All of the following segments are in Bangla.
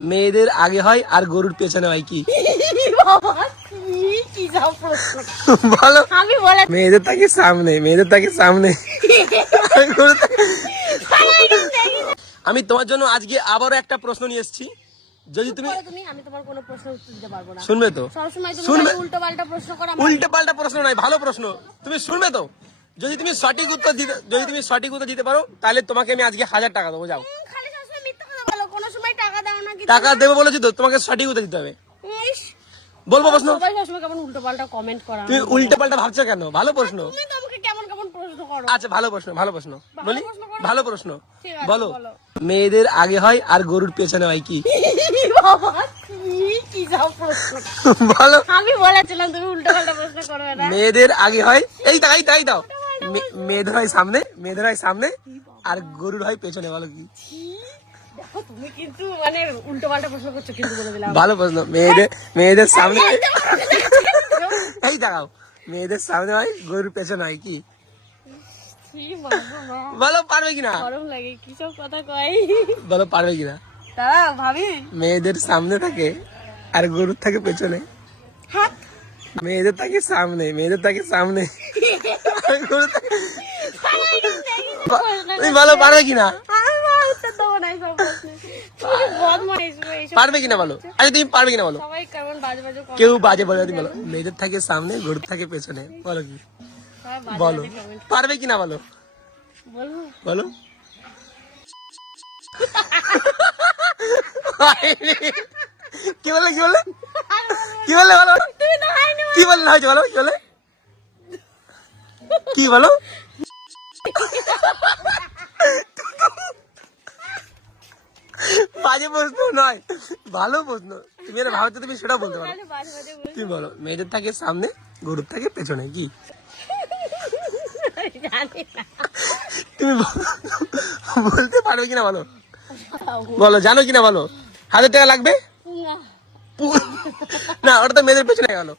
মেয়েদের আগে হয় আর গরুর পেছনে হয় কি? বলো। মেয়েদের থাকে সামনে মেয়েদের থাকে সামনে। আমি তোমার জন্য আজকে আবারও একটা প্রশ্ন নিয়ে এসেছি। যদি তুমি তুমি আমি তোমার কোনো প্রশ্ন উত্তর দিতে পারব না। শুনবে তো? শুনবে। উল্টো পাল্টা প্রশ্ন করো আমার উল্টে পাল্টা প্রশ্ন নয় ভালো প্রশ্ন। তুমি শুনবে তো? যদি তুমি সঠিক উত্তর দিতে যদি তুমি সঠিক উত্তর দিতে পারো তাহলে তোমাকে আমি আজকে হাজার টাকা দেবো যাও উম, খালি সবসময় মিথ্যা কথা বলো কোনো সময় টাকা দেবো বলেছি তো তোমাকে সঠিক উত্তর দিতে হবে। বলব প্রশ্ন? কেমন উল্টো কমেন্ট করা তুমি উল্টে পাল্টা ভাবছ কেন? ভালো প্রশ্ন। আচ্ছা ভালো প্রশ্ন ভালো প্রশ্ন। বলি? ভালো প্রশ্ন। বলো। মেয়েদের আগে হয় আর গরুর পেছনে হয় কি? বলো। আমি বলেছিলাম তুমি উল্টো পাল্টা প্রশ্ন করবে না। মেয়েদের আগে হয় এই তাই তাই দাও মেয়েদের হয় সামনে মেয়েদের হয় সামনে আর গরুর হয় পেছনে বলো কি? তুমি কিন্তু মানে উল্টো পাল্টা প্রশ্ন করছ কিন্তু বলে দিলাম। ভালো প্রশ্ন। মেয়েদের মেয়েদের সামনে এই দাঁড়াও। মেয়েদের সামনে হয় গরুর পেছনে হয় কি? কি বলব মা? বলো পারবে কিনা? গরম লাগে কি সব কথা কয়? বলো পারবে কিনা? দাঁড়া ভাবি। মেয়েদের সামনে থাকে আর গরুর থাকে পেছনে। হাত মেয়েদের থাকে সামনে মেয়েদের থাকে সামনে। থাকে- তুমি বলো পারবে কিনা আমি মা উত্তর দেবো না এইসব প্রশ্নে তুমি যে বদমাইশ গো, এইসব পারবে কিনা বলো? আরে তুমি পারবে কিনা বলো? কেউ বাজে বলে তুমি বলো। মেয়েদের থাকে সামনে গরুর থাকে পেছনে। বলো কি? বলো। পারবে কিনা বলো? বলো। কি বললে কি বললে? কি বলো? হাইনি কি বললে হয়েছে বলো কি বলে কি বলো? ভালো বলতে পারবে কিনা বলো? বলো, জানো কিনা বলো? হাজার টাকা লাগবে? না, ওটা তো মেয়েদের পেছনে গেল।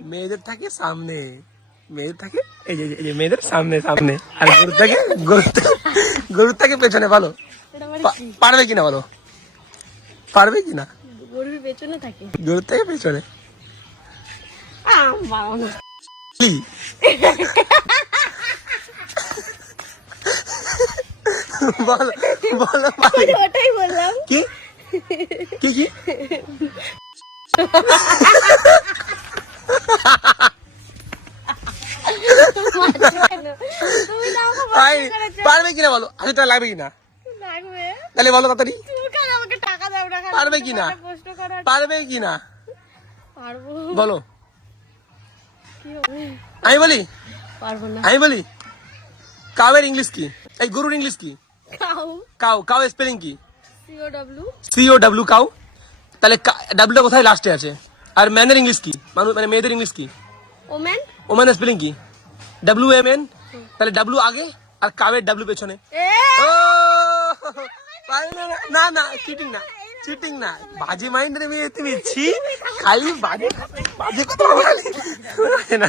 মেয়েদের থাকে সামনে। মেয়েদের থাকে, এই যে মেয়েদের সামনে সামনে। আর গরুর থাকে গরুর থাকে পেছনে পা- পারবে কিনা বলো? পারবে কিনা গরুর পেছনে থাকে। গরুর থেকে পেছনে? আম কি? বলো বলো পারবে ওটাই বললাম। কি? কি কি? না কিনা বলো হাজার টাকা লাগবে কিনা লাগবে। তাহলে বলো তাড়াতাড়ি। না কেন? পারবে পারবে কিনা? বলো। আমি বলি? আমি বলি? কাউয়ের ইংলিশ কি? এই গরুর ইংলিশ কি? কাউ। কাউ স্পেলিং কি? CO W cow. তাহলে ডাব্লিউটা কোথায় লাস্টে আছে? আর ম্যানের ইংলিশ কি? মানুষ মানে মেয়েদের ইংলিশ কি? ওমেন? ওম্যানের স্পেলিং কি? ডাব্লিউ এম এন তাহলে ডাব্লিউ আগে আর কাউয়ের ডাব্লিউ পেছনে। না না চিটিং না। চিটিং না। বাজে মাইন্ডের মেয়ে তুমি ছি খালি বাজে বাজে কথা বলি। না।